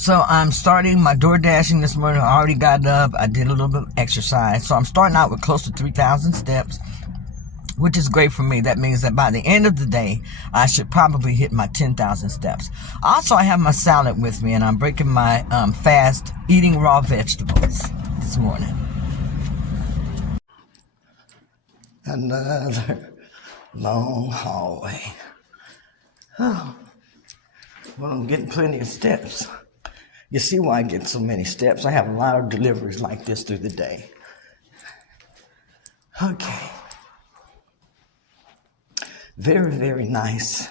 So I'm starting my DoughDashing this morning. I already got up. I did a little bit of exercise. So I'm starting out with close to 3,000 steps, which is great for me. That means that by the end of the day, I should probably hit my 10,000 steps. Also, I have my salad with me, and I'm breaking my fast eating raw vegetables this morning. Another long hallway. Oh, well, I'm getting plenty of steps. You see why I get so many steps. I have a lot of deliveries like this through the day. Okay. Very, very nice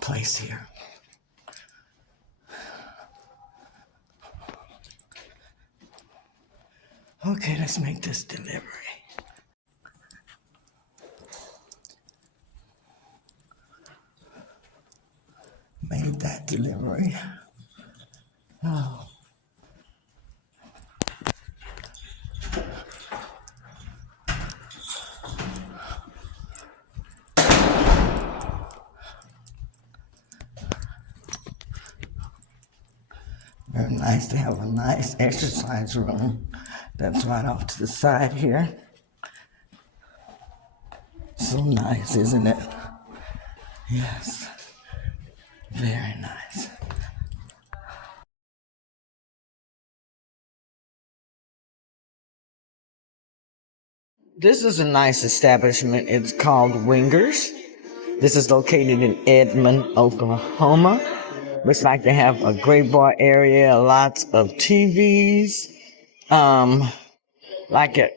place here. Okay, let's make this delivery. Made that delivery. Oh. Very nice to have a nice exercise room that's right off to the side here. So nice, isn't it? Yes. Very nice. This is a nice establishment. It's called Wingers. This is located in Edmond, Oklahoma. Looks like they have a great bar area, lots of TVs, like a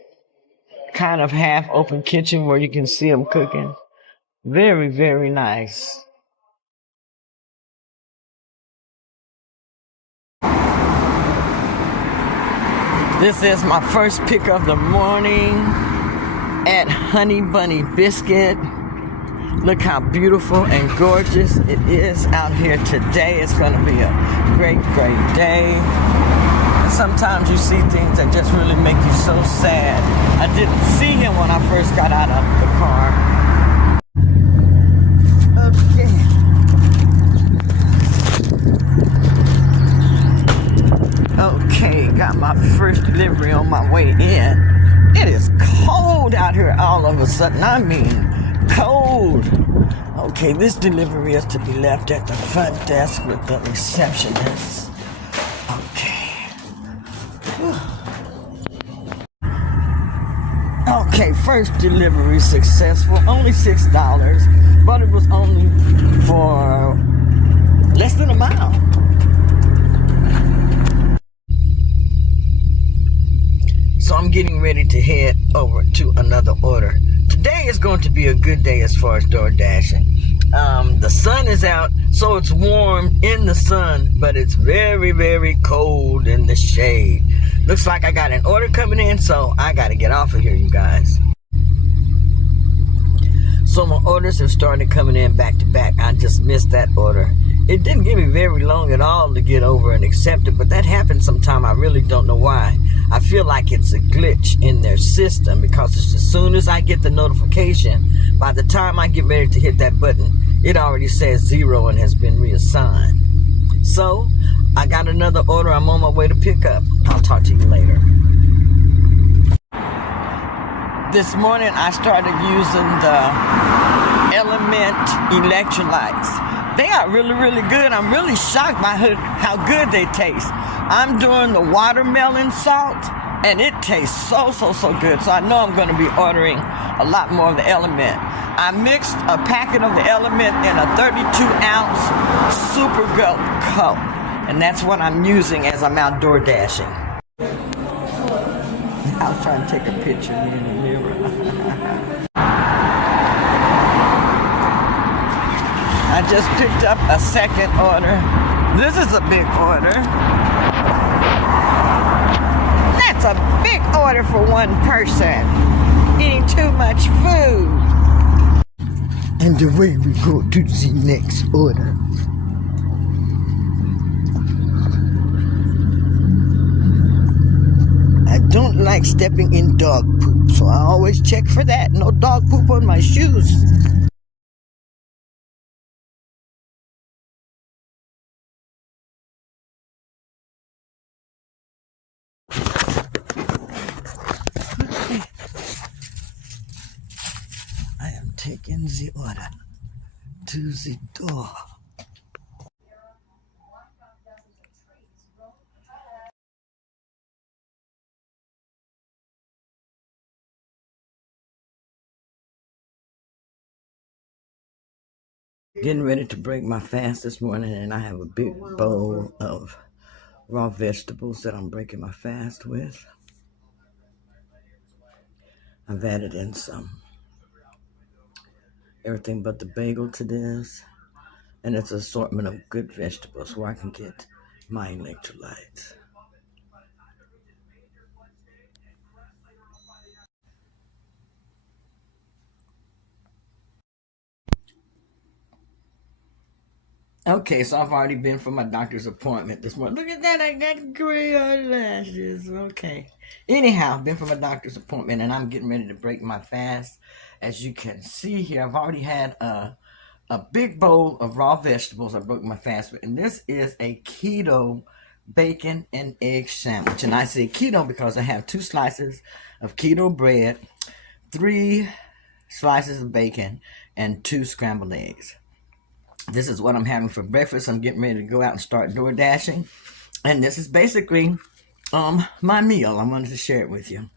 kind of half open kitchen where you can see them cooking. Very, very nice. This is my first pick of the morning at Honey Bunny Biscuit. Look how beautiful and gorgeous it is out here today. It's going to be a great, great day. And sometimes you see things that just really make you so sad. I didn't see him when I first got out of the car. Okay, got my first delivery on my way in. It is cold out here all of a sudden. I mean, cold. Okay, this delivery is to be left at the front desk with the receptionist. Okay. Okay, first delivery successful. Only $6, but it was only for less than a mile. So I'm getting ready to head over to another order. Today is going to be a good day as far as DoughDashing. The sun is out, so it's warm in the sun, but it's very, very cold in the shade. Looks like I got an order coming in, so I got to get off of here, you guys. So my orders have started coming in back to back. I just missed that order. It didn't give me very long at all to get over and accept it, but that happens sometime. I really don't know why. I feel like it's a glitch in their system because it's as soon as I get the notification, by the time I get ready to hit that button, it already says 0 and has been reassigned. So I got another order I'm on my way to pick up. I'll talk to you later. This morning I started using the Element electrolytes. They are really, really good. I'm really shocked by how good they taste. I'm doing the watermelon salt, and it tastes so, so, so good. So I know I'm going to be ordering a lot more of the Element. I mixed a packet of the Element in a 32-ounce Super Gulp cup, and that's what I'm using as I'm out DoughDashing. I was trying to take a picture of me in the mirror. I just picked up a second order. This is a big order. That's a big order for one person. Eating too much food. And away we go to the next order. I don't like stepping in dog poop, so I always check for that. No dog poop on my shoes. taking the order to the door. Getting ready to break my fast this morning, and I have a big bowl of raw vegetables that I'm breaking my fast with. I've added in some everything but the bagel to this, and it's an assortment of good vegetables where I can get my electrolytes. Okay, so I've already been for my doctor's appointment this morning. Look at that, I got gray eyelashes. Okay. Anyhow, been for my doctor's appointment, and I'm getting ready to break my fast. As you can see here, I've already had a big bowl of raw vegetables I broke my fast with. And this is a keto bacon and egg sandwich. And I say keto because I have 2 slices of keto bread, 3 slices of bacon, and 2 scrambled eggs. This is what I'm having for breakfast. I'm getting ready to go out and start DoughDashing. And this is basically my meal. I wanted to share it with you.